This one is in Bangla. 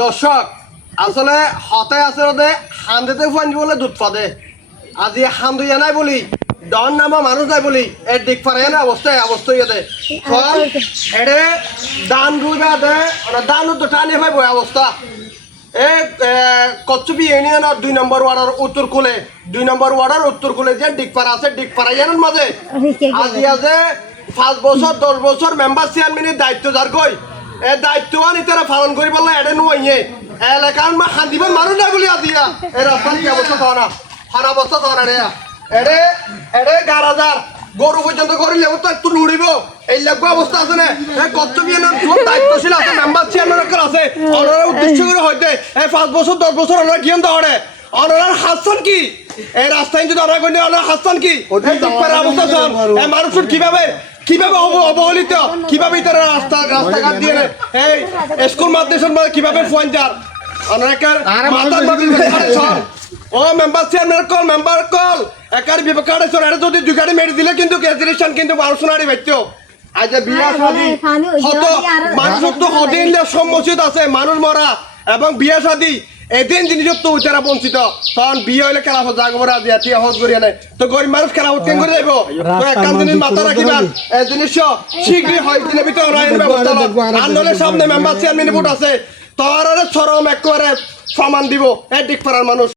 দর্শক আসলে হতে আছে রোদে হান্দেতে ফুয়ান বলে দুধ পাদে আজি হান্দুইয়া নাই বলি ডন নামা মানুষ নাই বলি এর দিক পারে না অবস্থায় ইয়াতে এডে দান রুইবা দে দান তো টানে ভাই বই অবস্থা এ কচ্চুপি ইউনিয়নের 2 নম্বর ওয়ার্ডের উত্তর কোলে যে ডিগপাড়া আছে ডিগপাড়া ইয়ানোর মাঝে আজি আছে 5 বছর 10 বছর মেম্বার চেয়ারম্যানের দায়িত্ব যার কই এ দায়িত্ববান ইতারা পালন করি বললে এডে নুয়ে এলাকার মা খান্দিবার মানুষ না বলি আজিয়া এ রাস্তার কি অবস্থা থানা খানা অবস্থা থানা রে এডে এডে 11000 গরু পর্যন্ত করিলে তো একটু লুড়িব এই লাগবে অবস্থা আছে না কত বিয়ে দায়িত্বশীল আছে মেম্বার চেয়ারম্যান আছে ওনারা উদ্দেশ্য করে হইতে 5 বছর 10 বছর ওনারা কি ধরে ওনার হাসান কি এই রাস্তায় যদি ওনারা কইলে ওনার হাসান কি অবস্থা এই মানুষ কিভাবে অবহেলিত কিভাবে তারা রাস্তাঘাট দিয়ে এই স্কুল মাদ্রাসার মধ্যে কিভাবে ফোন যার অনেকের মাথার মধ্যে ও মেম্বার চেয়ারম্যান মেম্বার কল একার বিবেকারে চড়ারে যদি দুগাড়ি মেরে দিলে কিন্তু গ্যাজুলেশন কিন্তু 1200 নারী বাইতো আজ বিয়া শাদী কত মানুষ তো হদিন সম্মোচিত আছে মানুষ মরা এবং বিয়া শাদী এদিন জিনিস তো উচারা বঞ্চিত তখন বিয়ে হইলে খেলা হতো জাগবরা দিয়া টিয়া হজ করিয়া নাই তো গরিব মানুষ খেলা হতে করে যাইব তো একখান জিনিস মাথা রাখিবেন এই জিনিস শীঘ্রই হয় দিনের ভিতরে রায়ের ব্যবস্থা আন্দোলনের সামনে মেম্বার চেয়ারম্যান ভোট আছে তোর চরম একেবারে সমান দিব এই দিক পাড়ার মানুষ